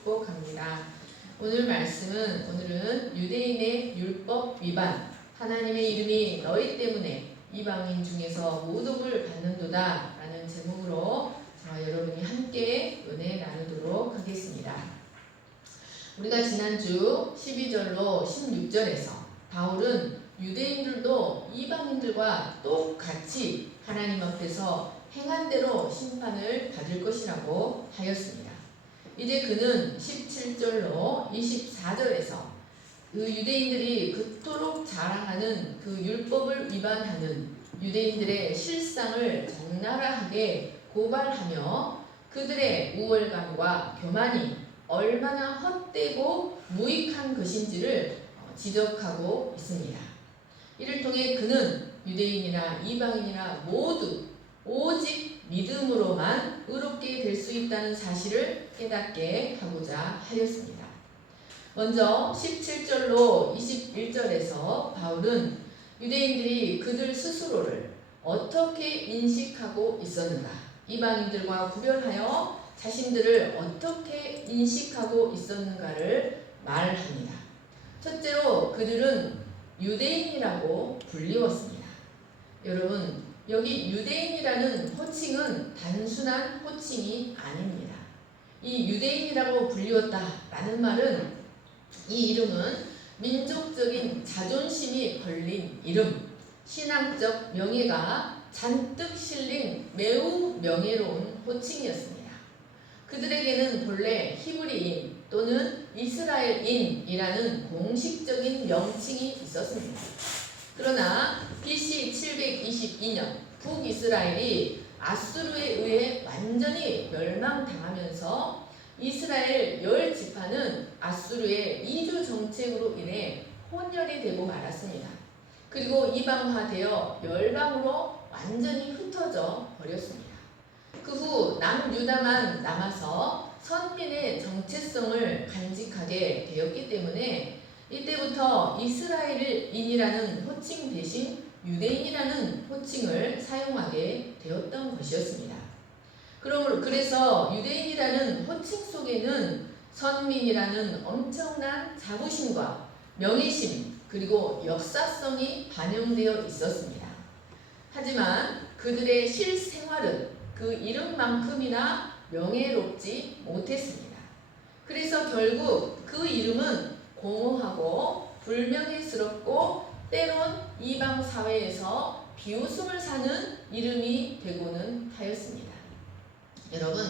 축복합니다. 오늘은 유대인의 율법 위반, 하나님의 이름이 너희 때문에 이방인 중에서 모독을 받는도다 라는 제목으로 여러분이 함께 은혜 나누도록 하겠습니다. 우리가 지난주 12절로 16절에서 바울은 유대인들도 이방인들과 똑같이 하나님 앞에서 행한 대로 심판을 받을 것이라고 하였습니다. 이제 그는 17절로 24절에서 그 유대인들이 그토록 자랑하는 그 율법을 위반하는 유대인들의 실상을 적나라하게 고발하며 그들의 우월감과 교만이 얼마나 헛되고 무익한 것인지를 지적하고 있습니다. 이를 통해 그는 유대인이나 이방인이나 모두 오직 믿음으로만 의롭게 될 수 있다는 사실을 깨닫게 하고자 하였습니다. 먼저 17절로 21절에서 바울은 유대인들이 그들 스스로를 어떻게 인식하고 있었는가, 이방인들과 구별하여 자신들을 어떻게 인식하고 있었는가를 말합니다. 첫째로 그들은 유대인이라고 불리웠습니다. 여러분, 여기 유대인이라는 호칭은 단순한 호칭이 아닙니다. 이 유대인이라고 불리웠다라는 말은, 이 이름은 민족적인 자존심이 걸린 이름, 신앙적 명예가 잔뜩 실린 매우 명예로운 호칭이었습니다. 그들에게는 본래 히브리인 또는 이스라엘인이라는 공식적인 명칭이 있었습니다. 그러나 BC 722년 북이스라엘이 아수르에 의해 완전히 멸망당하면서 이스라엘 10지파는 아수르의 이주 정책으로 인해 혼혈이 되고 말았습니다. 그리고 이방화되어 열방으로 완전히 흩어져 버렸습니다. 그 후 남유다만 남아서 선민의 정체성을 간직하게 되었기 때문에 이때부터 이스라엘인이라는 호칭 대신 유대인이라는 호칭을 사용하게 되었던 것이었습니다. 그래서 유대인이라는 호칭 속에는 선민이라는 엄청난 자부심과 명예심 그리고 역사성이 반영되어 있었습니다. 하지만 그들의 실생활은 그 이름만큼이나 명예롭지 못했습니다. 그래서 결국 그 이름은 공허하고 불명예스럽고 때론 이방 사회에서 비웃음을 사는 이름이 되고는 하였습니다. 여러분,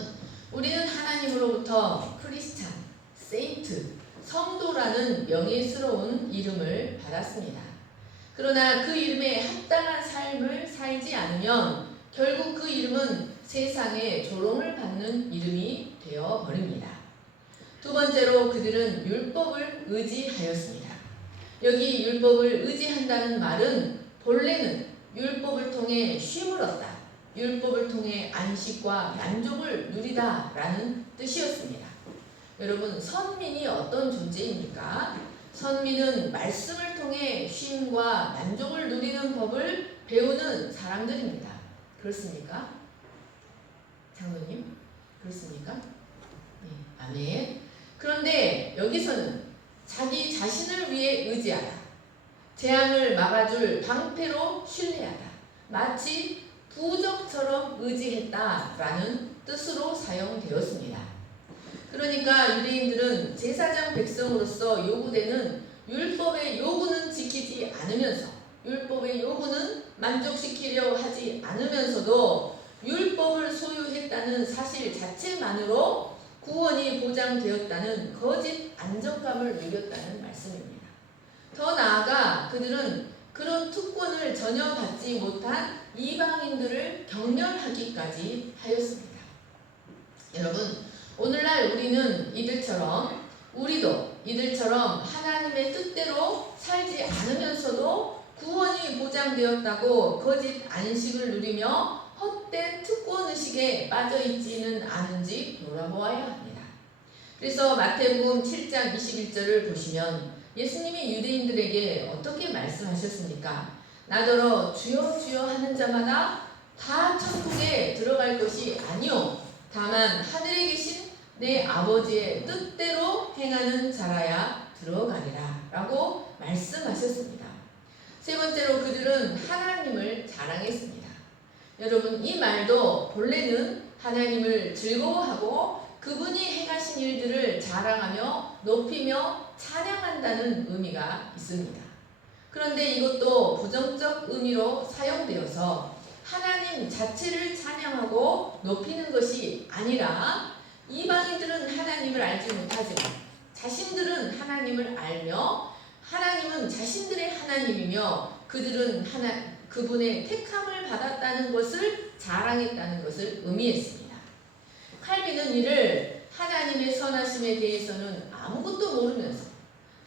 우리는 하나님으로부터 크리스찬, 세인트, 성도라는 명예스러운 이름을 받았습니다. 그러나 그 이름에 합당한 삶을 살지 않으면 결국 그 이름은 세상에 조롱을 받는 이름이 되어 버립니다. 두 번째로 그들은 율법을 의지하였습니다. 여기 율법을 의지한다는 말은 본래는 율법을 통해 쉼을 얻다, 율법을 통해 안식과 만족을 누리다 라는 뜻이었습니다. 여러분, 선민이 어떤 존재입니까? 선민은 말씀을 통해 쉼과 만족을 누리는 법을 배우는 사람들입니다. 그렇습니까? 장로님, 그렇습니까? 네, 아멘. 그런데 여기서는 자기 자신을 위해 의지하다, 재앙을 막아줄 방패로 신뢰하다, 마치 부적처럼 의지했다라는 뜻으로 사용되었습니다. 그러니까 유대인들은 제사장 백성으로서 요구되는 율법의 요구는 지키지 않으면서, 율법의 요구는 만족시키려 하지 않으면서도 율법을 소유했다는 사실 자체만으로 구원이 보장되었다는 거짓 안정감을 누렸다는 말씀입니다. 더 나아가 그들은 그런 특권을 전혀 받지 못한 이방인들을 경멸하기까지 하였습니다. 여러분, 오늘날 우리도 이들처럼 하나님의 뜻대로 살지 않으면서도 구원이 보장되었다고 거짓 안식을 누리며 헛된 특권의식에 빠져있지는 않은지 돌아보아야 합니다. 그래서 마태복음 7장 21절을 보시면 예수님이 유대인들에게 어떻게 말씀하셨습니까? 나더러 주여 주여 하는 자마다 다 천국에 들어갈 것이 아니요 다만 하늘에 계신 내 아버지의 뜻대로 행하는 자라야 들어가리라 라고 말씀하셨습니다. 세 번째로 그들은 하나님을 자랑했습니다. 여러분, 이 말도 본래는 하나님을 즐거워하고 그분이 행하신 일들을 자랑하며 높이며 찬양한다는 의미가 있습니다. 그런데 이것도 부정적 의미로 사용되어서 하나님 자체를 찬양하고 높이는 것이 아니라 이방인들은 하나님을 알지 못하지만 자신들은 하나님을 알며 하나님은 자신들의 하나님이며 그들은 그분의 택함을 받았다는 것을 자랑했다는 것을 의미했습니다. 칼빈은 이를 하나님의 선하심에 대해서는 아무것도 모르면서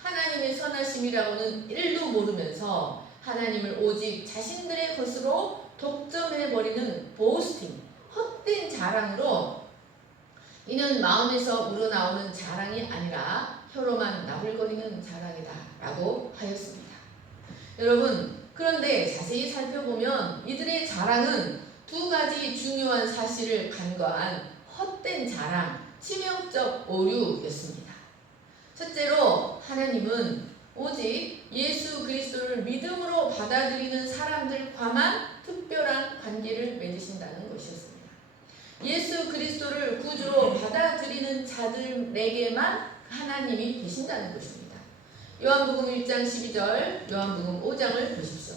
하나님의 선하심이라고는 1도 모르면서 하나님을 오직 자신들의 것으로 독점해버리는 보스팅, 헛된 자랑으로 이는 마음에서 우러나오는 자랑이 아니라 혀로만 나불거리는 자랑이다 라고 하였습니다. 여러분, 그런데 자세히 살펴보면 이들의 자랑은 두 가지 중요한 사실을 간과한 헛된 자랑, 치명적 오류였습니다. 첫째로 하나님은 오직 예수 그리스도를 믿음으로 받아들이는 사람들과만 특별한 관계를 맺으신다는 것이었습니다. 예수 그리스도를 구주로 받아들이는 자들에게만 하나님이 계신다는 것입니다. 요한복음 1장 12절, 요한복음 5장을 보십시오.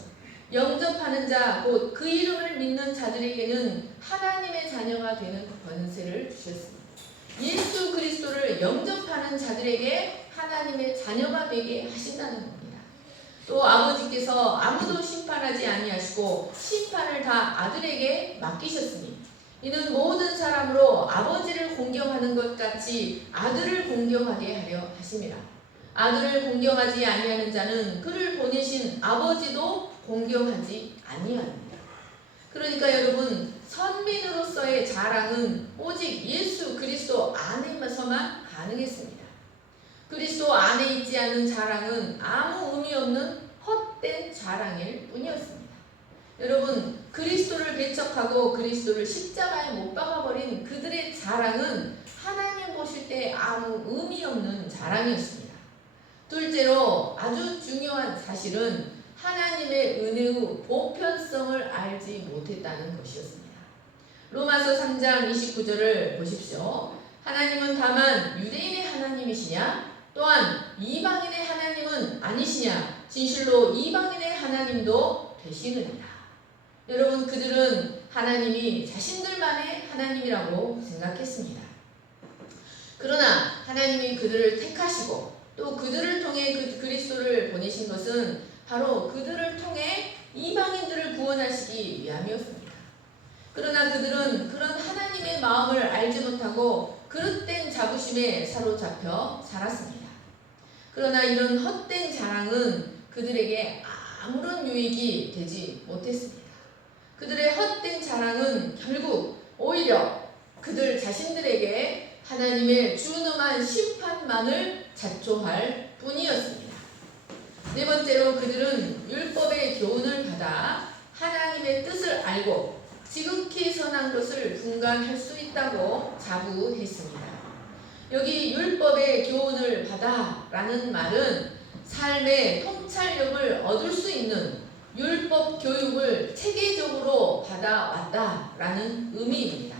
영접하는 자, 곧 그 이름을 믿는 자들에게는 하나님의 자녀가 되는 권세를 주셨습니다. 예수 그리스도를 영접하는 자들에게 하나님의 자녀가 되게 하신다는 겁니다. 또 아버지께서 아무도 심판하지 아니하시고 심판을 다 아들에게 맡기셨으니 이는 모든 사람으로 아버지를 공경하는 것 같이 아들을 공경하게 하려 하심이라. 아들을 공경하지 아니하는 자는 그를 보내신 아버지도 공경하지 아니하느니라. 그러니까 여러분, 선민으로서의 자랑은 오직 예수 그리스도 안에서만 가능했습니다. 그리스도 안에 있지 않은 자랑은 아무 의미 없는 헛된 자랑일 뿐이었습니다. 여러분, 그리스도를 배척하고 그리스도를 십자가에 못 박아버린 그들의 자랑은 하나님 보실 때 아무 의미 없는 자랑이었습니다. 둘째로 아주 중요한 사실은 하나님의 은혜의 보편성을 알지 못했다는 것이었습니다. 로마서 3장 29절을 보십시오. 하나님은 다만 유대인의 하나님이시냐? 또한 이방인의 하나님은 아니시냐? 진실로 이방인의 하나님도 되시느니라. 여러분, 그들은 하나님이 자신들만의 하나님이라고 생각했습니다. 그러나 하나님이 그들을 택하시고 또 그들을 통해 그리스도를 보내신 것은 바로 그들을 통해 이방인들을 구원하시기 위함이었습니다. 그러나 그들은 그런 하나님의 마음을 알지 못하고 그릇된 자부심에 사로잡혀 살았습니다. 그러나 이런 헛된 자랑은 그들에게 아무런 유익이 되지 못했습니다. 그들의 헛된 자랑은 결국 오히려 그들 자신들에게 하나님의 준엄한 심판만을 자초할 뿐이었습니다. 네 번째로 그들은 율법의 교훈을 받아 하나님의 뜻을 알고 지극히 선한 것을 분간할 수 있다고 자부했습니다. 여기 율법의 교훈을 받아 라는 말은 삶의 통찰력을 얻을 수 있는 율법 교육을 체계적으로 받아왔다 라는 의미입니다.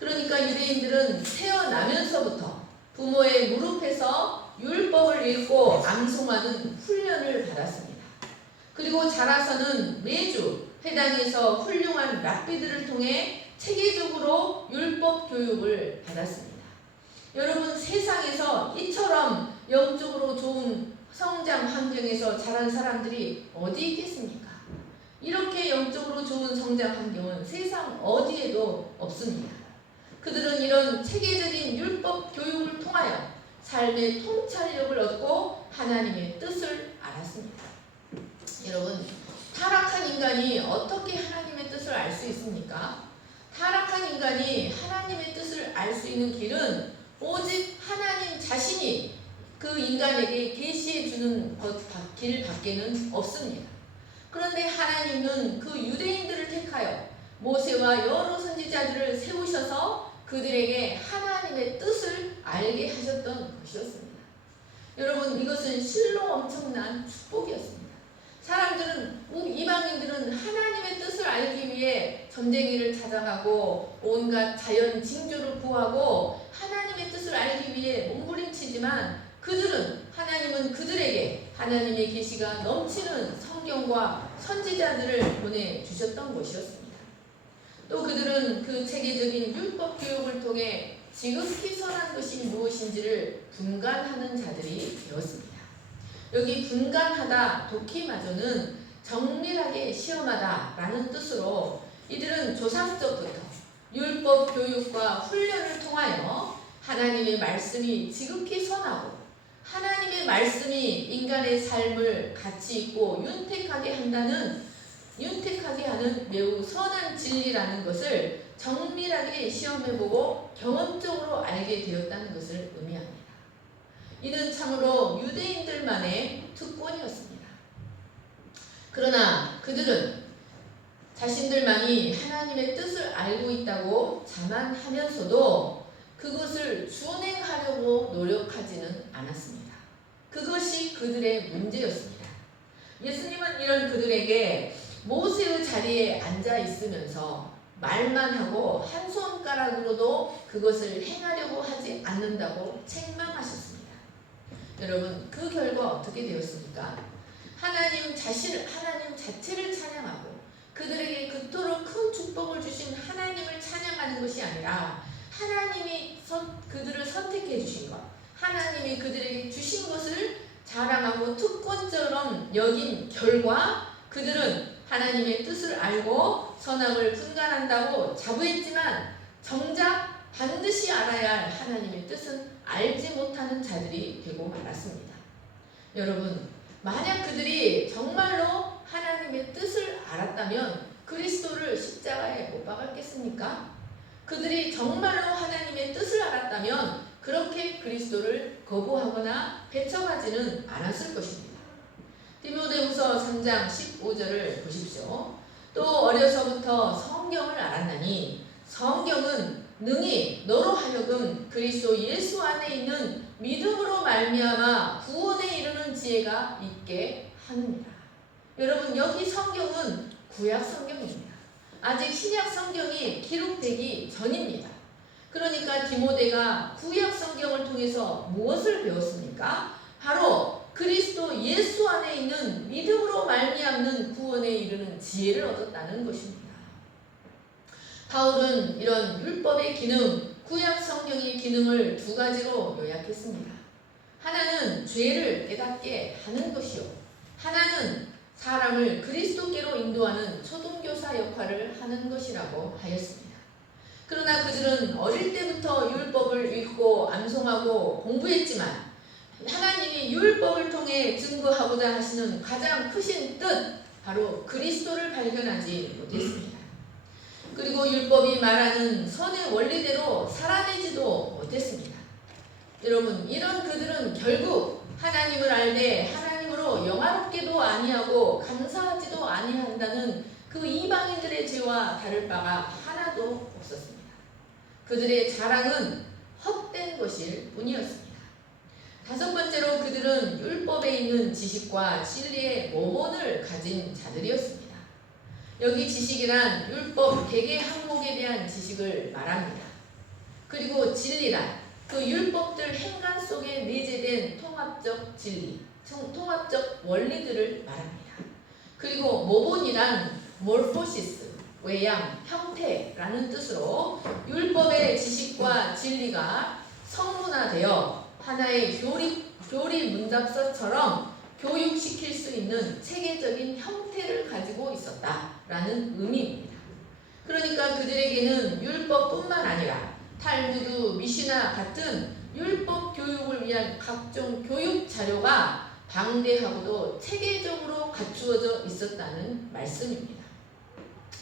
그러니까 유대인들은 태어나면서부터 부모의 무릎에서 율법을 읽고 암송하는 훈련을 받았습니다. 그리고 자라서는 매주 회당에서 훌륭한 랍비들을 통해 체계적으로 율법 교육을 받았습니다. 여러분, 세상에서 이처럼 영적으로 좋은 성장 환경에서 자란 사람들이 어디 있겠습니까? 이렇게 영적으로 좋은 성장 환경은 세상 어디에도 없습니다. 그들은 이런 체계적인 율법 교육을 통하여 삶의 통찰력을 얻고 하나님의 뜻을 알았습니다. 여러분, 타락한 인간이 어떻게 하나님의 뜻을 알 수 있습니까? 타락한 인간이 하나님의 뜻을 알 수 있는 길은 오직 하나님 자신이 그 인간에게 계시해 주는 길 밖에는 없습니다. 그런데 하나님은 그 유대인들을 택하여 모세와 여러 선지자들을 세우셔서 그들에게 하나님의 뜻을 알게 하셨던 것이었습니다. 여러분, 이것은 실로 엄청난 축복이었습니다. 사람들은, 이방인들은 하나님의 뜻을 알기 위해 전쟁이를 찾아가고 온갖 자연 징조를 구하고 하나님의 뜻을 알기 위해 몸부림치지만 하나님은 그들에게 하나님의 계시가 넘치는 성경과 선지자들을 보내주셨던 것이었습니다. 또 그들은 그 체계적인 율법 교육을 통해 지극히 선한 것이 무엇인지를 분간하는 자들이 되었습니다. 여기 분간하다, 독히마저는 정밀하게 시험하다 라는 뜻으로 이들은 조상적부터 율법 교육과 훈련을 통하여 하나님의 말씀이 지극히 선하고 하나님의 말씀이 인간의 삶을 가치 있고 윤택하게 하는 매우 선한 진리라는 것을 정밀하게 시험해보고 경험적으로 알게 되었다는 것을 의미합니다. 이는 참으로 유대인들만의 특권이었습니다. 그러나 그들은 자신들만이 하나님의 뜻을 알고 있다고 자만하면서도 그것을 준행하려고 노력하지는 않았습니다. 그것이 그들의 문제였습니다. 예수님은 이런 그들에게 모세의 자리에 앉아 있으면서 말만 하고 한 손가락으로도 그것을 행하려고 하지 않는다고 책망하셨습니다. 여러분, 그 결과 어떻게 되었습니까? 하나님 자체를 찬양하고 그들에게 그토록 큰 축복을 주신 하나님을 찬양하는 것이 아니라 하나님이 그들을 선택해 주신 것, 하나님이 그들에게 주신 것을 자랑하고 특권처럼 여긴 결과 그들은 하나님의 뜻을 알고 선악을 분간한다고 자부했지만 정작 반드시 알아야 할 하나님의 뜻은 알지 못하는 자들이 되고 말았습니다. 여러분, 만약 그들이 정말로 하나님의 뜻을 알았다면 그리스도를 십자가에 못 박았겠습니까? 그들이 정말로 하나님의 뜻을 알았다면 그렇게 그리스도를 거부하거나 배척하지는 않았을 것입니다. 디모데후서 3장 15절을 보십시오. 또 어려서부터 성경을 알았나니 성경은 능히 너로 하여금 그리스도 예수 안에 있는 믿음으로 말미암아 구원에 이르는 지혜가 있게 하느니라. 여러분, 여기 성경은 구약 성경입니다. 아직 신약 성경이 기록되기 전입니다. 그러니까 디모데가 구약 성경을 통해서 무엇을 배웠습니까? 바로 그리스도 예수 안에 있는 믿음으로 말미암는 구원에 이르는 지혜를 얻었다는 것입니다. 바울은 이런 율법의 기능, 구약 성경의 기능을 두 가지로 요약했습니다. 하나는 죄를 깨닫게 하는 것이요, 하나는 사람을 그리스도께로 인도하는 초등교사 역할을 하는 것이라고 하였습니다. 그러나 그들은 어릴 때부터 율법을 읽고 암송하고 공부했지만 하나님이 율법을 통해 증거하고자 하시는 가장 크신 뜻, 바로 그리스도를 발견하지 못했습니다. 그리고 율법이 말하는 선의 원리대로 살아내지도 못했습니다. 여러분, 이런 그들은 결국 하나님을 알되 하나님으로 영화롭게도 아니하고 감사하지도 아니한다는 그 이방인들의 죄와 다를 바가 하나도 없었습니다. 그들의 자랑은 헛된 것일 뿐이었습니다. 다섯 번째로 그들은 율법에 있는 지식과 진리의 모본을 가진 자들이었습니다. 여기 지식이란 율법 대개 항목에 대한 지식을 말합니다. 그리고 진리란 그 율법들 행간 속에 내재된 통합적 진리, 통합적 원리들을 말합니다. 그리고 모본이란 몰포시스, 외양, 형태라는 뜻으로 율법의 지식과 진리가 성문화되어 하나의 교리 문답서처럼 교육시킬 수 있는 체계적인 형태를 가지고 있었다라는 의미입니다. 그러니까 그들에게는 율법뿐만 아니라 탈무드, 미시나 같은 율법 교육을 위한 각종 교육 자료가 방대하고도 체계적으로 갖추어져 있었다는 말씀입니다.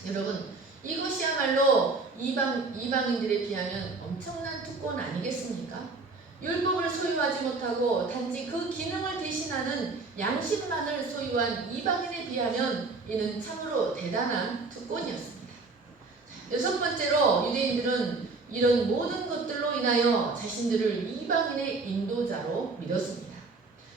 여러분, 이것이야말로 이방인들에 비하면 엄청난 특권 아니겠습니까? 율법을 소유하지 못하고 단지 그 기능을 대신하는 양식만을 소유한 이방인에 비하면 이는 참으로 대단한 특권이었습니다. 여섯 번째로 유대인들은 이런 모든 것들로 인하여 자신들을 이방인의 인도자로 믿었습니다.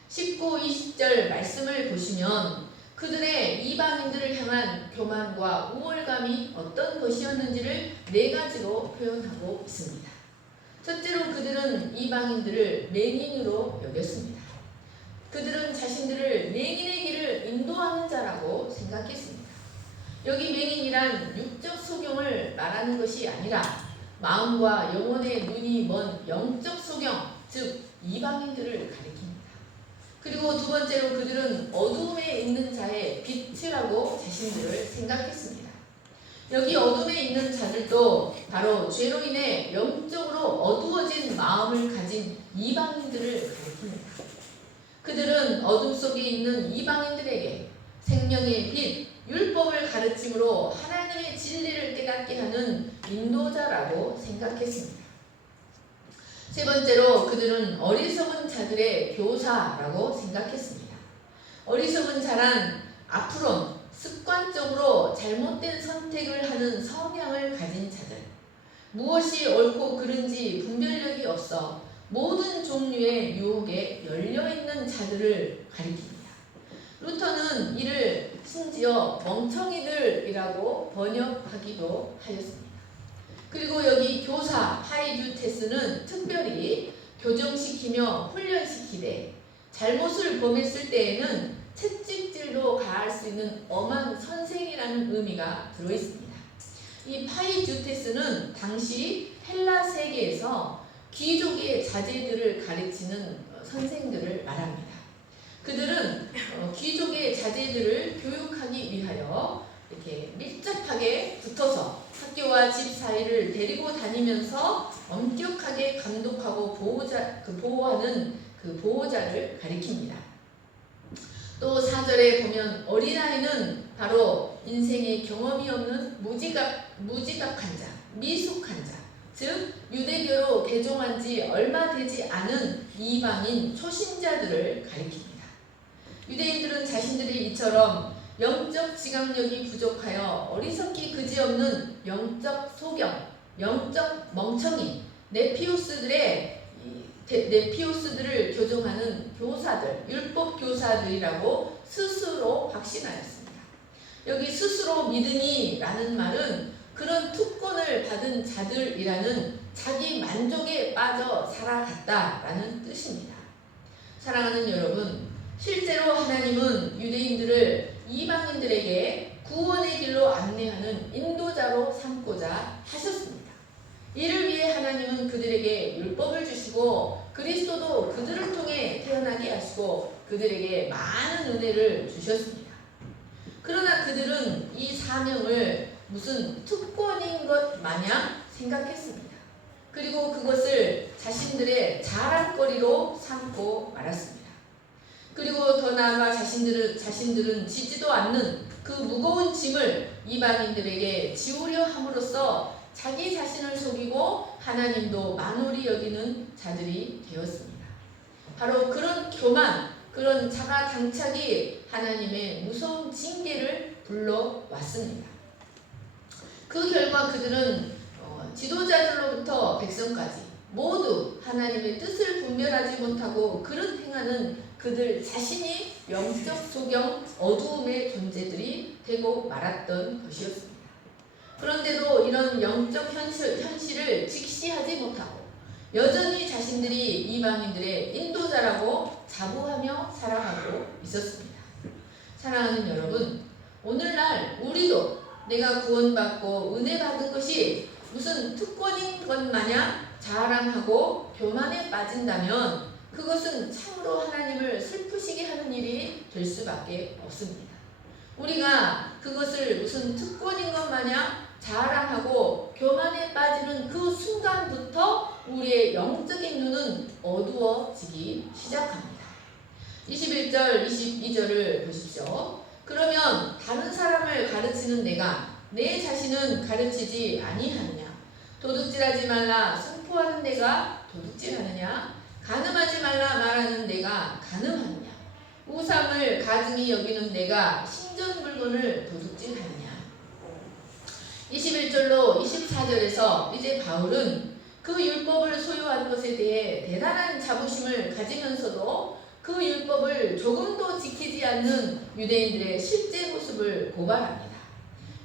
19, 20절 말씀을 보시면 그들의 이방인들을 향한 교만과 우월감이 어떤 것이었는지를 네 가지로 표현하고 있습니다. 첫째로 그들은 이방인들을 맹인으로 여겼습니다. 그들은 자신들을 맹인의 길을 인도하는 자라고 생각했습니다. 여기 맹인이란 육적 소경을 말하는 것이 아니라 마음과 영혼의 눈이 먼 영적 소경, 즉 이방인들을 가리킵니다. 그리고 두 번째로 그들은 어둠에 있는 자의 빛이라고 자신들을 생각했습니다. 여기 어둠에 있는 자들도 바로 죄로 인해 영적으로 어두워진 마음을 가진 이방인들을 가리킵니다. 그들은 어둠 속에 있는 이방인들에게 생명의 빛, 율법을 가르침으로 하나님의 진리를 깨닫게 하는 인도자라고 생각했습니다. 세 번째로 그들은 어리석은 자들의 교사라고 생각했습니다. 어리석은 자란 앞으론 습관적으로 잘못된 선택을 하는 성향을 가진 자들, 무엇이 옳고 그른지 분별력이 없어 모든 종류의 유혹에 열려있는 자들을 가리킵니다. 루터는 이를 심지어 멍청이들이라고 번역하기도 하였습니다. 그리고 여기 교사 파이듀테스는 특별히 교정시키며 훈련시키되 잘못을 범했을 때에는 채찍질로 가할 수 있는 엄한 선생이라는 의미가 들어있습니다. 이 파이듀테스는 당시 헬라 세계에서 귀족의 자제들을 가르치는 선생들을 말합니다. 그들은 귀족의 자제들을 교육하기 위하여 이렇게 밀접하게 붙어서 학교와 집 사이를 데리고 다니면서 엄격하게 감독하고 보호하는 그 보호자를 가리킵니다. 또 4절에 보면 어린아이는 바로 인생의 경험이 없는 무지각한 자, 미숙한 자, 즉 유대교로 개종한 지 얼마 되지 않은 이방인 초신자들을 가리킵니다. 유대인들은 자신들이 이처럼 영적 지각력이 부족하여 어리석기 그지없는 영적 소경, 영적 멍청이, 네피오스들을 교정하는 교사들, 율법 교사들이라고 스스로 확신하였습니다. 여기 스스로 믿으니라는 말은 그런 특권을 받은 자들이라는 자기 만족에 빠져 살아갔다라는 뜻입니다. 사랑하는 여러분, 실제로 하나님은 유대인들을 이방인들에게 구원의 길로 안내하는 인도자로 삼고자 하셨습니다. 이를 위해 하나님은 그들에게 율법을 주시고 그리스도도 그들을 통해 태어나게 하시고 그들에게 많은 은혜를 주셨습니다. 그러나 그들은 이 사명을 무슨 특권인 것 마냥 생각했습니다. 그리고 그것을 자신들의 자랑거리로 삼고 말았습니다. 그리고 더 나아가 자신들은 지지도 않는 그 무거운 짐을 이방인들에게 지우려 함으로써 자기 자신을 속이고 하나님도 만홀히 여기는 자들이 되었습니다. 바로 그런 교만, 그런 자가 당착이 하나님의 무서운 징계를 불러왔습니다. 그 결과 그들은 지도자들로부터 백성까지 모두 하나님의 뜻을 분별하지 못하고 그릇 행하는 그들 자신이 영적 소경 어두움의 존재들이 되고 말았던 것이었습니다. 그런데도 이런 영적 현실을 직시하지 못하고 여전히 자신들이 이방인들의 인도자라고 자부하며 살아가고 있었습니다. 사랑하는 여러분, 오늘날 우리도 내가 구원받고 은혜 받은 것이 무슨 특권인 것 마냥 자랑하고 교만에 빠진다면 그것은 참으로 하나님을 슬프시게 하는 일이 될 수밖에 없습니다. 우리가 그것을 무슨 특권인 것 마냥 자랑하고 교만에 빠지는 그 순간부터 우리의 영적인 눈은 어두워지기 시작합니다. 21절, 22절을 보십시오. 그러면 다른 사람을 가르치는 내가 내 자신은 가르치지 아니하느냐? 도둑질하지 말라 선포하는 내가 도둑질하느냐? 간음하지 말라 말하는 내가 간음하느냐? 우상을 가증히 여기는 내가 신전 물건을 도둑질하느냐? 21절로 24절에서 이제 바울은 그 율법을 소유한 것에 대해 대단한 자부심을 가지면서도 그 율법을 조금도 지키지 않는 유대인들의 실제 모습을 고발합니다.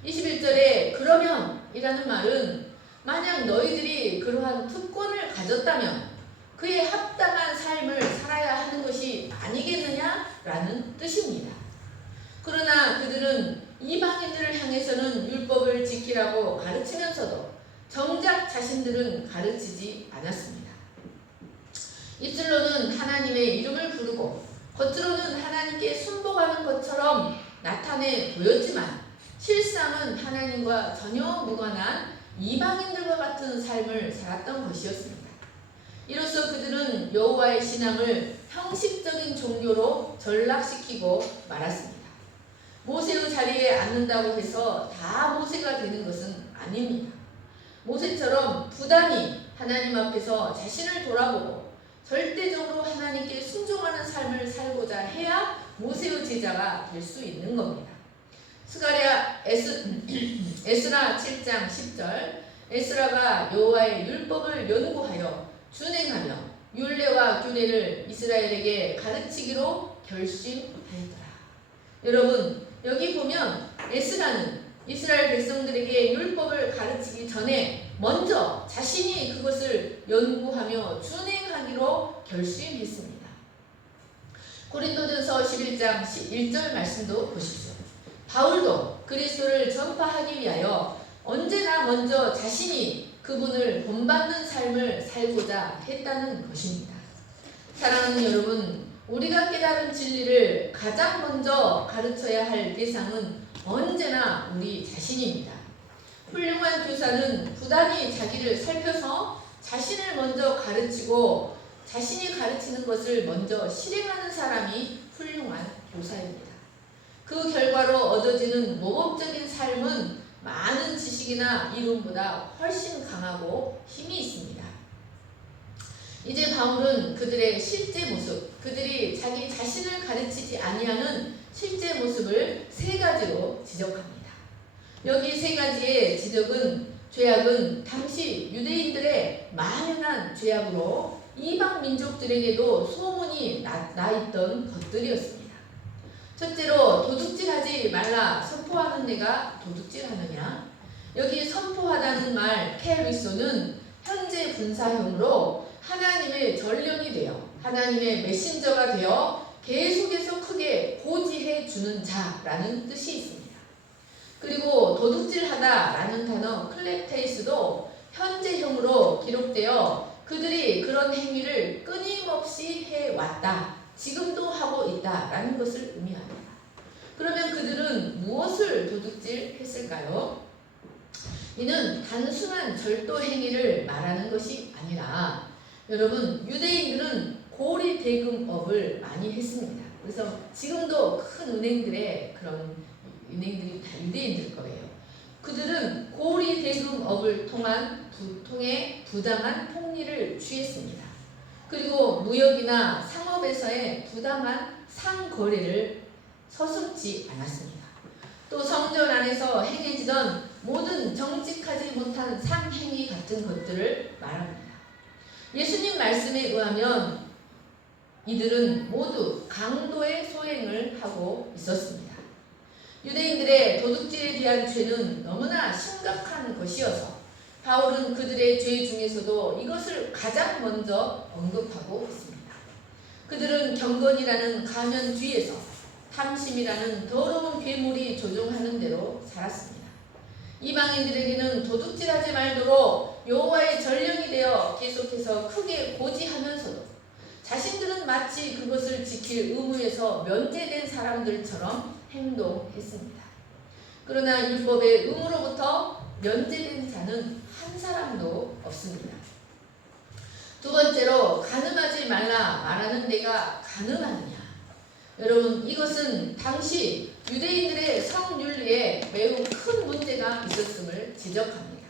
21절에 그러면 이라는 말은 만약 너희들이 그러한 특권을 가졌다면 그에 합당한 삶을 살아야 하는 것이 아니겠느냐라는 뜻입니다. 그러나 그들은 이방인들을 향해서는 율법을 지키라고 가르치면서도 정작 자신들은 가르치지 않았습니다. 입술로는 하나님의 이름을 부르고 겉으로는 하나님께 순복하는 것처럼 나타내 보였지만 실상은 하나님과 전혀 무관한 이방인들과 같은 삶을 살았던 것이었습니다. 이로써 그들은 여호와의 신앙을 형식적인 종교로 전락시키고 말았습니다. 모세의 자리에 앉는다고 해서 다 모세가 되는 것은 아닙니다. 모세처럼 부단히 하나님 앞에서 자신을 돌아보고 절대적으로 하나님께 순종하는 삶을 살고자 해야 모세의 제자가 될 수 있는 겁니다. 스가랴 에스라 7장 10절 에스라가 여호와의 율법을 연구하여 준행하며 율례와 규례를 이스라엘에게 가르치기로 결심하였더라. 여러분 여기 보면 에스라는 이스라엘 백성들에게 율법을 가르치기 전에 먼저 자신이 그것을 연구하며 준행하기로 결심했습니다. 고린도전서 11장 1절 말씀도 보십시오. 바울도 그리스도를 전파하기 위하여 언제나 먼저 자신이 그분을 본받는 삶을 살고자 했다는 것입니다. 사랑하는 여러분, 우리가 깨달은 진리를 가장 먼저 가르쳐야 할 대상은 언제나 우리 자신입니다. 훌륭한 교사는 부단히 자기를 살펴서 자신을 먼저 가르치고 자신이 가르치는 것을 먼저 실행하는 사람이 훌륭한 교사입니다. 그 결과로 얻어지는 모범적인 삶은 많은 지식이나 이론보다 훨씬 강하고 힘이 있습니다. 이제 바울은 그들의 실제 모습, 그들이 자기 자신을 가르치지 아니하는 실제 모습을 세 가지로 지적합니다. 여기 세 가지의 죄악은 당시 유대인들의 만연한 죄악으로 이방 민족들에게도 소문이 나 있던 것들이었습니다. 첫째로 도둑질하지 말라 선포하는 내가 도둑질하느냐? 여기 선포하다는 말 케리소는 현재 분사형으로 하나님의 전령이 되어 하나님의 메신저가 되어 계속해서 크게 고지해 주는 자라는 뜻이 있습니다. 그리고 도둑질하다 라는 단어 클레테이스도 현재형으로 기록되어 그들이 그런 행위를 끊임없이 해왔다. 지금도 하고 있다 라는 것을 의미합니다. 그러면 그들은 무엇을 도둑질했을까요? 이는 단순한 절도 행위를 말하는 것이 아니라 여러분 유대인들은 고리 대금업을 많이 했습니다. 그래서 지금도 큰 은행들의 그런 은행들이 다 유대인들 거예요. 그들은 고리 대금업을 통해 부당한 폭리를 취했습니다. 그리고 무역이나 상업에서의 부당한 상거래를 서슴지 않았습니다. 또 성전 안에서 행해지던 모든 정직하지 못한 상행위 같은 것들을 말합니다. 예수님 말씀에 의하면 이들은 모두 강도의 소행을 하고 있었습니다. 유대인들의 도둑질에 대한 죄는 너무나 심각한 것이어서 바울은 그들의 죄 중에서도 이것을 가장 먼저 언급하고 있습니다. 그들은 경건이라는 가면 뒤에서 탐심이라는 더러운 괴물이 조종하는 대로 살았습니다. 이방인들에게는 도둑질하지 말도록 여호와의 전령이 되어 계속해서 크게 고지하면서도 자신들은 마치 그것을 지킬 의무에서 면제된 사람들처럼 행동했습니다. 그러나 율법의 의무로부터 면제된 자는 한 사람도 없습니다. 두 번째로 가늠하지 말라 말하는 데가 가늠하느냐. 여러분 이것은 당시 유대인들의 성윤리에 매우 큰 문제가 있었음을 지적합니다.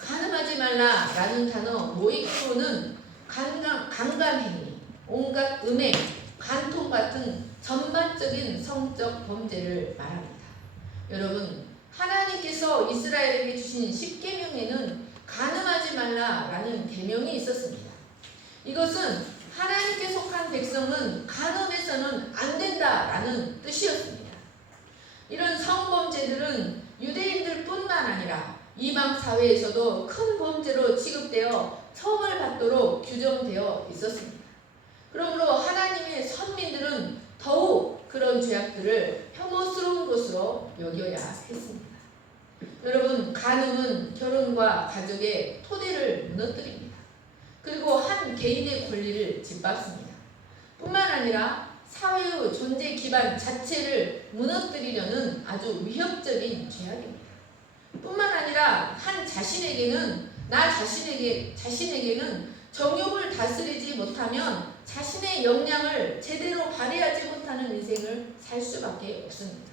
가늠하지 말라 라는 단어 모의고로는 강간행위, 온갖 음행, 간통 같은 전반적인 성적 범죄를 말합니다. 여러분 하나님께서 이스라엘에게 주신 십계명에는 간음하지 말라라는 계명이 있었습니다. 이것은 하나님께 속한 백성은 간음해서는 안 된다라는 뜻이었습니다. 이런 성범죄들은 유대인들뿐만 아니라 이방 사회에서도 큰 범죄로 취급되어 처벌받도록 규정되어 있었습니다. 그러므로 하나님의 선민들은 더욱 그런 죄악들을 혐오스러운 것으로 여겨야 했습니다. 여러분, 간음은 결혼과 가족의 토대를 무너뜨립니다. 그리고 한 개인의 권리를 짓밟습니다. 뿐만 아니라 사회의 존재 기반 자체를 무너뜨리려는 아주 위협적인 죄악입니다. 뿐만 아니라 한 자신에게는 자신에게는 정욕을 다스리지 못하면 자신의 역량을 제대로 발휘하지 못하는 인생을 살 수밖에 없습니다.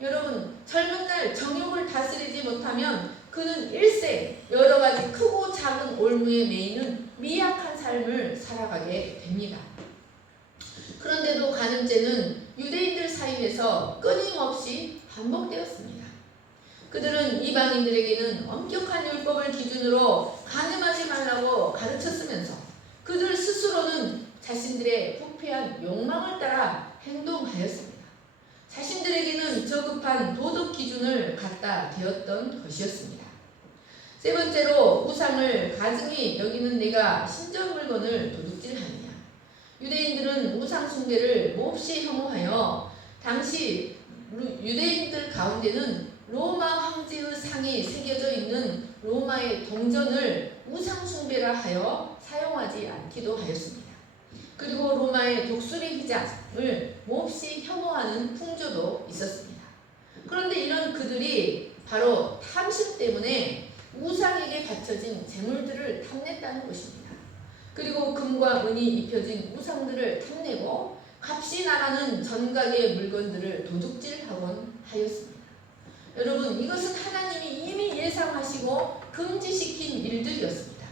여러분, 젊은 날 정욕을 다스리지 못하면 그는 일생 여러 가지 크고 작은 올무에 매이는 미약한 삶을 살아가게 됩니다. 그런데도 간음죄는 유대인들 사이에서 끊임없이 반복되었습니다. 그들은 이방인들에게는 엄격한 율법을 기준으로 간음하지 말라고 가르쳤으면서 그들 스스로는 자신들의 부패한 욕망을 따라 행동하였습니다. 자신들에게는 저급한 도덕 기준을 갖다 대었던 것이었습니다. 세 번째로, 우상을 가증히 여기는 내가 신전 물건을 도둑질하느냐. 유대인들은 우상 숭배를 몹시 혐오하여 당시 유대인들 가운데는 로마 황제의 상이 새겨져 있는 로마의 동전을 우상 숭배라 하여 사용하지 않기도 하였습니다. 그리고 로마의 독수리 휘장을 몹시 혐오하는 풍조도 있었습니다. 그런데 이런 그들이 바로 탐심 때문에 우상에게 바쳐진 재물들을 탐냈다는 것입니다. 그리고 금과 은이 입혀진 우상들을 탐내고 값이 나가는 전각의 물건들을 도둑질하곤 하였습니다. 여러분, 이것은 하나님이 이미 예상하시고 금지시킨 일들이었습니다.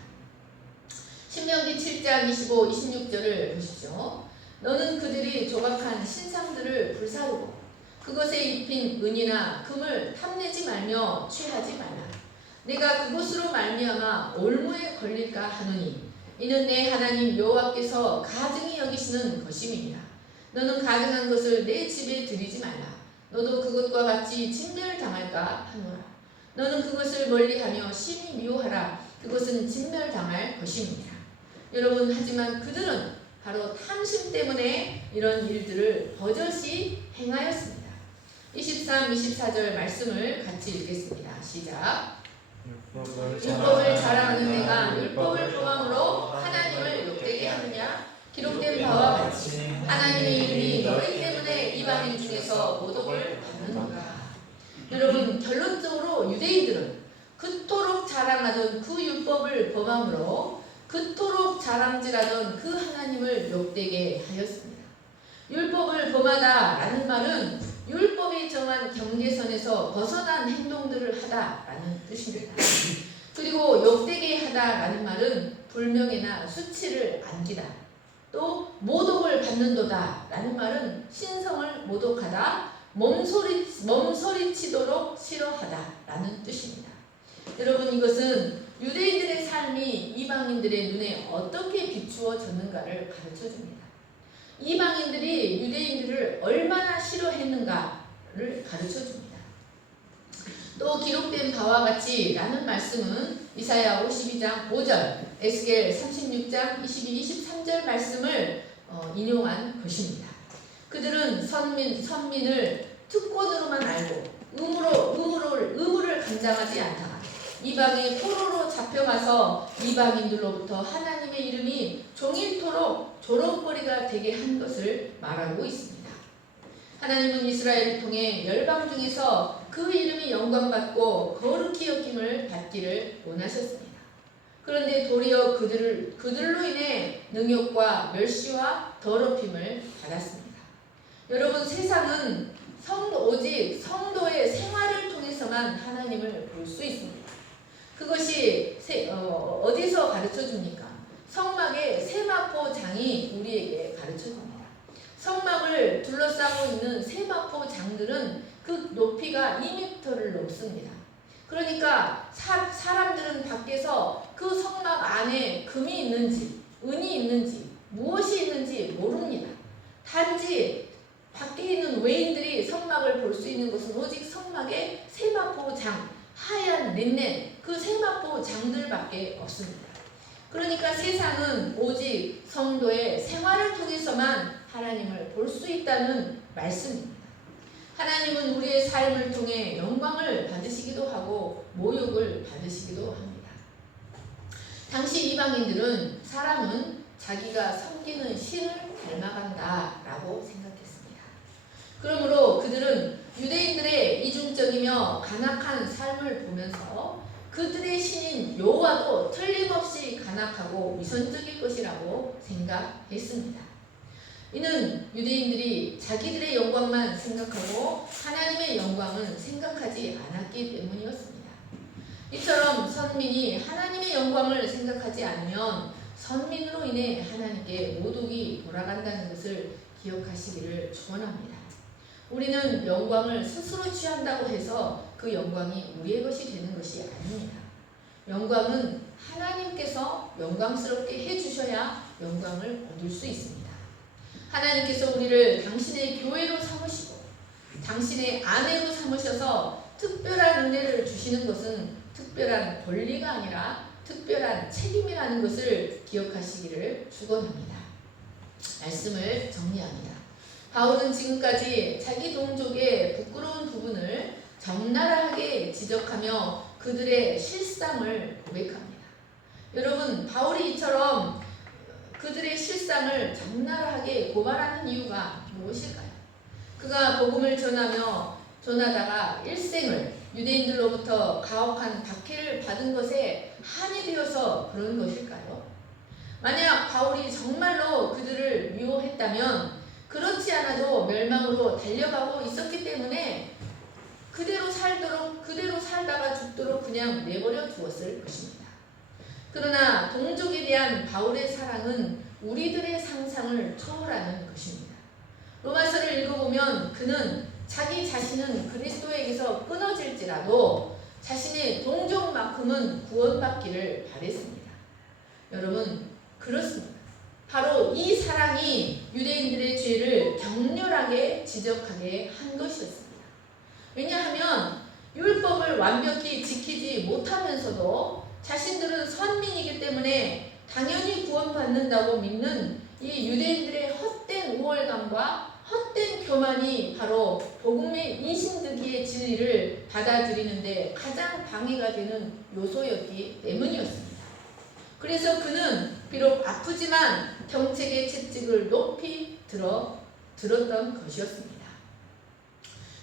신명기 7장 25, 26절을 보십시오. 너는 그들이 조각한 신상들을 불사르고 그것에 입힌 은이나 금을 탐내지 말며 취하지 말라. 내가 그것으로 말미암아 올무에 걸릴까 하노니 이는 내 하나님 여호와께서 가증히 여기시는 것임이니라. 너는 가증한 것을 내 집에 들이지 말라. 너도 그것과 같이 진멸당할까 하노라. 너는 그것을 멀리하며 심히 미워하라. 그것은 진멸당할 것임이니라. 여러분, 하지만 그들은 바로 탐심 때문에 이런 일들을 버젓이 행하였습니다. 23, 24절 말씀을 같이 읽겠습니다. 시작. 율법을 자랑하는 내가 율법을 범함으로 하나님을 욕되게 하느냐? 기록된 바와 같이 하나님의 이름이 너희 때문에 이방인 중에서 모독을 받는도다. 여러분, 결론적으로 유대인들은 그토록 자랑하던 그 율법을 범함으로 그토록 자랑질하던 그 하나님을 욕되게 하였습니다. 율법을 범하다라는 말은 율법이 정한 경계선에서 벗어난 행동들을 하다라는 뜻입니다. 그리고 욕되게 하다라는 말은 불명예나 수치를 안기다. 또 모독을 받는도다라는 말은 신성을 모독하다, 몸소리치도록 싫어하다라는 뜻입니다. 여러분, 이것은 유대인들의 삶이 이방인들의 눈에 어떻게 비추어졌는가를 가르쳐줍니다. 이방인들이 유대인들을 얼마나 싫어했는가를 가르쳐줍니다. 또 기록된 바와 같이 라는 말씀은 이사야 52장 5절, 에스겔 36장 22, 23절 말씀을 인용한 것입니다. 그들은 선민을 특권으로만 알고 의무를 감당하지 않다가 이방의 포로로 잡혀가서 이방인들로부터 하나님의 이름이 종일토록 조롱거리가 되게 한 것을 말하고 있습니다. 하나님은 이스라엘을 통해 열방 중에서 그 이름이 영광받고 거룩히 여김을 받기를 원하셨습니다. 그런데 도리어 그들로 인해 능욕과 멸시와 더럽힘을 받았습니다. 여러분, 세상은 오직 성도의 생활을 통해서만 하나님을 볼 수 있습니다. 그것이 어디서 가르쳐줍니까? 성막의 세마포장이 우리에게 가르쳐줍니다. 성막을 둘러싸고 있는 세마포장들은 그 높이가 2m를 넘습니다. 그러니까 사람들은 밖에서 그 성막 안에 금이 있는지 은이 있는지 무엇이 있는지 모릅니다. 단지 밖에 있는 외인들이 성막을 볼 수 있는 것은 오직 성막의 세마포장, 하얀 린넨 그 세마포장들밖에 없습니다. 그러니까 세상은 오직 성도의 생활을 통해서만 하나님을 볼 수 있다는 말씀입니다. 하나님은 우리의 삶을 통해 영광을 받으시기도 하고 모욕을 받으시기도 합니다. 당시 이방인들은 사람은 자기가 섬기는 신을 닮아간다 라고 생각했습니다. 그러므로 그들은 유대인들의 이중적이며 간악한 삶을 보면서 그들의 신인 여호와도 틀림없이 간악하고 위선적일 것이라고 생각했습니다. 이는 유대인들이 자기들의 영광만 생각하고 하나님의 영광은 생각하지 않았기 때문이었습니다. 이처럼 선민이 하나님의 영광을 생각하지 않으면 선민으로 인해 하나님께 모독이 돌아간다는 것을 기억하시기를 축원합니다. 우리는 영광을 스스로 취한다고 해서 그 영광이 우리의 것이 되는 것이 아닙니다. 영광은 하나님께서 영광스럽게 해주셔야 영광을 얻을 수 있습니다. 하나님께서 우리를 당신의 교회로 삼으시고 당신의 아내로 삼으셔서 특별한 은혜를 주시는 것은 특별한 권리가 아니라 특별한 책임이라는 것을 기억하시기를 축원합니다. 말씀을 정리합니다. 바울은 지금까지 자기 동족의 부끄러운 부분을 적나라하게 지적하며 그들의 실상을 고백합니다. 여러분, 바울이 이처럼 그들의 실상을 적나라하게 고발하는 이유가 무엇일까요? 그가 복음을 전하다가 일생을 유대인들로부터 가혹한 박해를 받은 것에 한이 되어서 그런 것일까요? 만약 바울이 정말로 그들을 미워했다면 그렇지 않아도 멸망으로 달려가고 있었기 때문에 그대로 살다가 죽도록 그냥 내버려 두었을 것입니다. 그러나 동족에 대한 바울의 사랑은 우리들의 상상을 초월하는 것입니다. 로마서를 읽어보면 그는 자기 자신은 그리스도에게서 끊어질지라도 자신의 동족만큼은 구원받기를 바랬습니다. 여러분, 그렇습니다. 바로 이 사랑이 유대인들의 죄를 격렬하게 지적하게 한 것이었습니다. 왜냐하면 율법을 완벽히 지키지 못하면서도 자신들은 선민이기 때문에 당연히 구원받는다고 믿는 이 유대인들의 헛된 우월감과 헛된 교만이 바로 복음의 인신득이의 진리를 받아들이는데 가장 방해가 되는 요소였기 때문이었습니다. 그래서 그는 비록 아프지만 경책의 채찍을 높이 들었던 것이었습니다.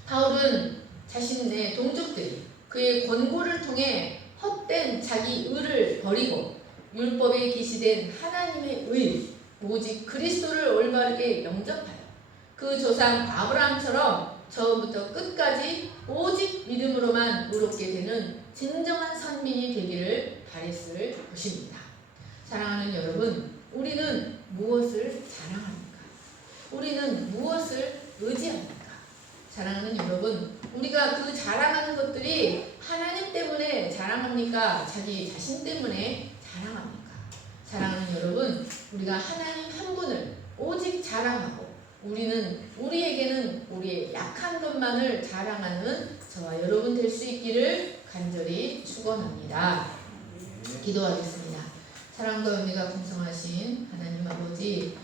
바울은 자신의 동족들이 그의 권고를 통해 헛된 자기 의를 버리고 율법에 기시된 하나님의 의, 오직 그리스도를 올바르게 영접하여 그 조상 아브라함처럼 처음부터 끝까지 오직 믿음으로만 의롭게 되는 진정한 선민이 되기를 바랬을 것입니다. 사랑하는 여러분, 우리는 무엇을 자랑합니까? 우리는 무엇을 의지합니까? 사랑하는 여러분, 우리가 그 자랑하는 것들이 하나님 때문에 자랑합니까? 자기 자신 때문에 자랑합니까? 사랑하는 여러분, 우리가 하나님 한 분을 오직 자랑하고 우리에게는 우리의 약한 것만을 자랑하는 저와 여러분 될 수 있기를 간절히 축원합니다. 기도하겠습니다. 사랑과 은혜가 풍성하신 하나님 아버지,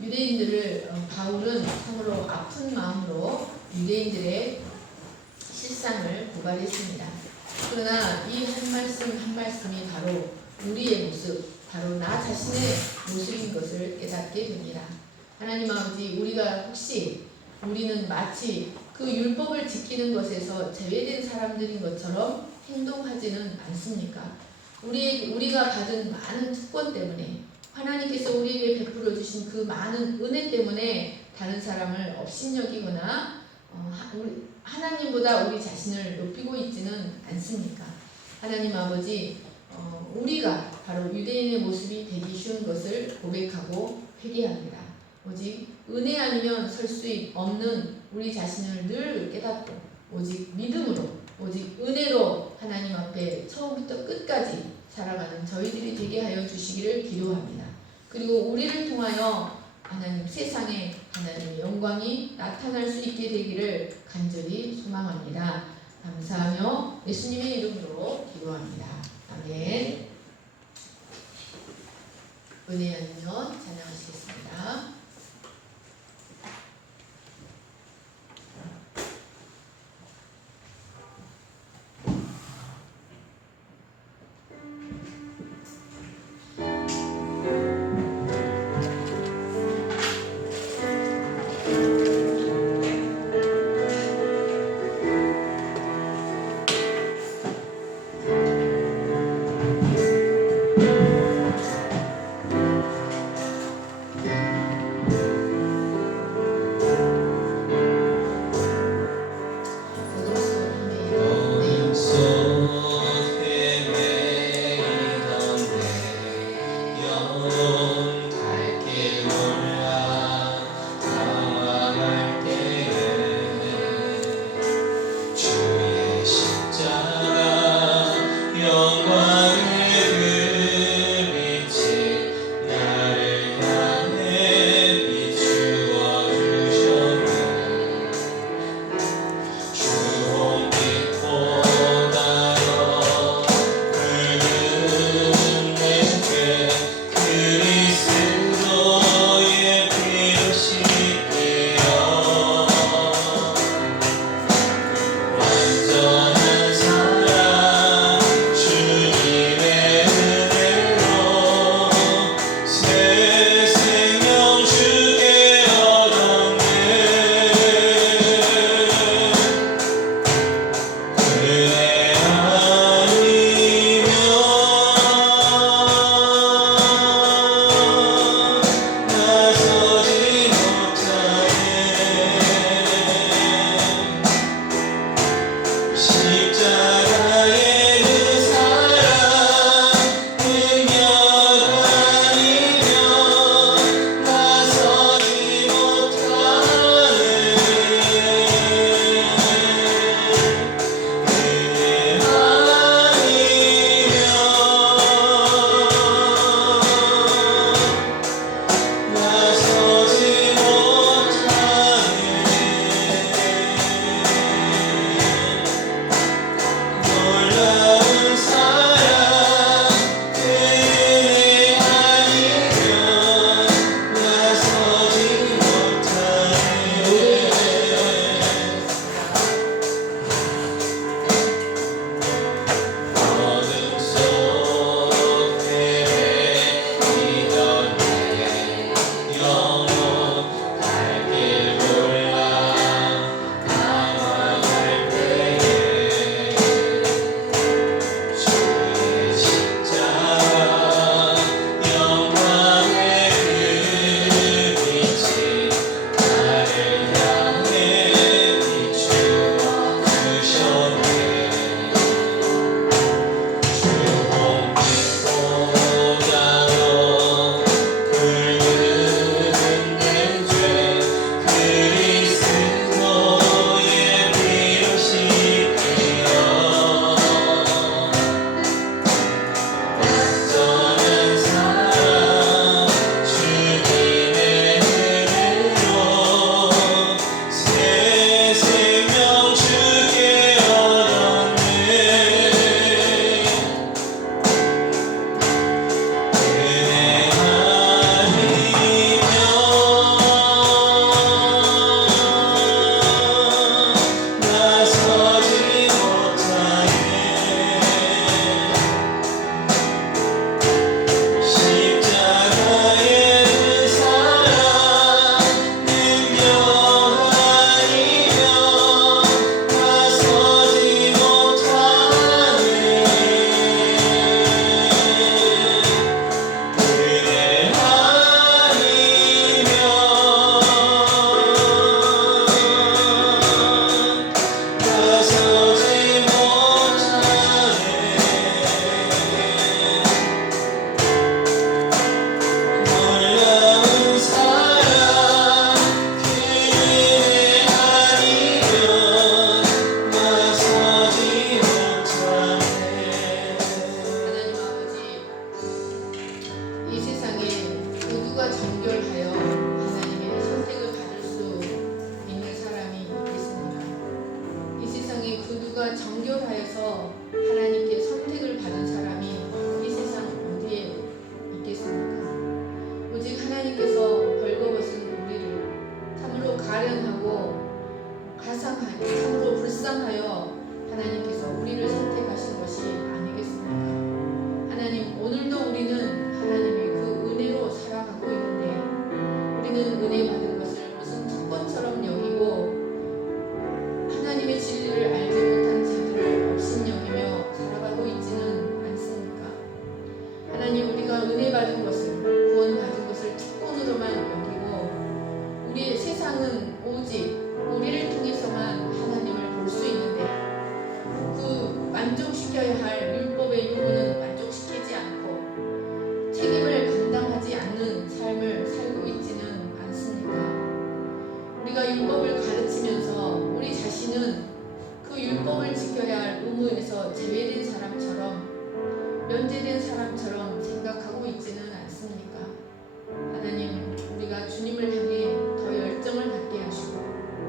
유대인들을 바울은 참으로 아픈 마음으로 유대인들의 실상을 고발했습니다. 그러나 이 한 말씀 한 말씀이 바로 우리의 모습, 바로 나 자신의 모습인 것을 깨닫게 됩니다. 하나님 아버지, 우리는 마치 그 율법을 지키는 것에서 제외된 사람들인 것처럼 행동하지는 않습니까? 우리가 받은 많은 특권 때문에 하나님께서 우리에게 베풀어 주신 그 많은 은혜 때문에 다른 사람을 업신여기거나 하나님보다 우리 자신을 높이고 있지는 않습니까? 하나님 아버지, 우리가 바로 유대인의 모습이 되기 쉬운 것을 고백하고 회개합니다. 오직 은혜 아니면 설 수 없는 우리 자신을 늘 깨닫고 오직 믿음으로 오직 은혜로 하나님 앞에 처음부터 끝까지 살아가는 저희들이 되게 하여 주시기를 기도합니다. 그리고 우리를 통하여 하나님 세상에 하나님의 영광이 나타날 수 있게 되기를 간절히 소망합니다. 감사하며 예수님의 이름으로 기도합니다. 아멘. 은혜 안전 찬양하시겠습니다. 우리는 은혜 받은 것을 무슨 특권처럼 여기고 하나님의 진리를 알지 못한 자들을 업신여기며 살아가고 있지는 않습니까? 하나님, 우리가 은혜 받은 것을, 구원 받은 것을 특권으로만 여기고 우리의 세상은 오직 우리를 통해서만 하나님을 볼 수 있는데 그 만족시켜야 할 율법의 요구는 만족시키지 않고 책임을 감당하지 않는 삶을 살고 있지는 않습니까? 우리가 율법을 가르치면서 우리 자신은 그 율법을 지켜야 할 의무에서 제외된 사람처럼, 면제된 사람처럼 생각하고 있지는 않습니까? 하나님, 우리가 주님을 향해 더 열정을 갖게 하시고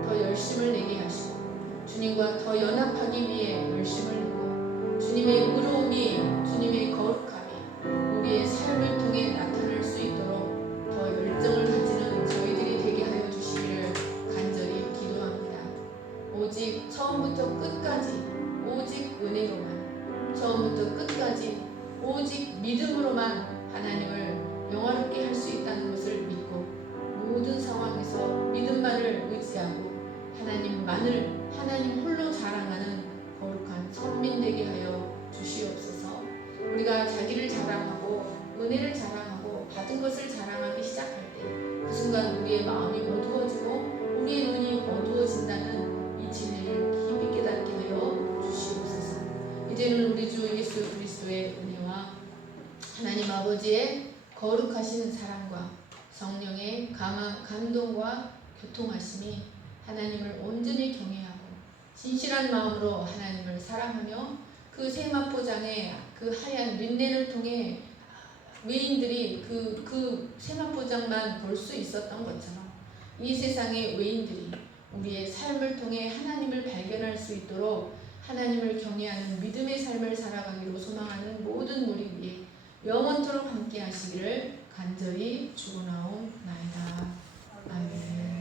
더 열심을 내게 하시고 주님과 더 연합하기 위해 열심을 내고 주님의 의로움이, 주님의 거룩함이 우리의 삶을 통해 나타날 수 있도록 더 열정을 가지는 저희들이 되게 하여 주시기를 간절히 기도합니다. 오직 처음부터 끝까지 오직 은혜로만, 처음부터 끝까지 오직 믿음으로만 하나님을 영화롭게 할 수 있다는 것을 믿고 모든 상황에서 믿음만을 의지하고 하나님만을, 하나님 홀로 자랑하는 거룩한 선민 되게 하여 주시옵소서. 우리가 자기를 자랑하고 은혜를 자랑하고 받은 것을 자랑하기 시작할 때 그 순간 우리의 마음이 어두워지고 우리의 눈이 어두워진다는 이 진리를 깊이 깨닫게 하여 주시옵소서. 이제는 우리 주 예수 그리스도의 은혜와 하나님 아버지의 거룩하신 사랑과 성령의 감동과 교통하심이 하나님을 온전히 경외하고 진실한 마음으로 하나님을 사랑하며 그 세마포장의 그 하얀 린넨을 통해 외인들이 그 세마포장만 볼 수 있었던 것처럼 이 세상의 외인들이 우리의 삶을 통해 하나님을 발견할 수 있도록 하나님을 경외하는 믿음의 삶을 살아가기로 소망하는 모든 우리 위에 영원토록 함께 하시기를 간절히 축원하옵나이다. 아멘.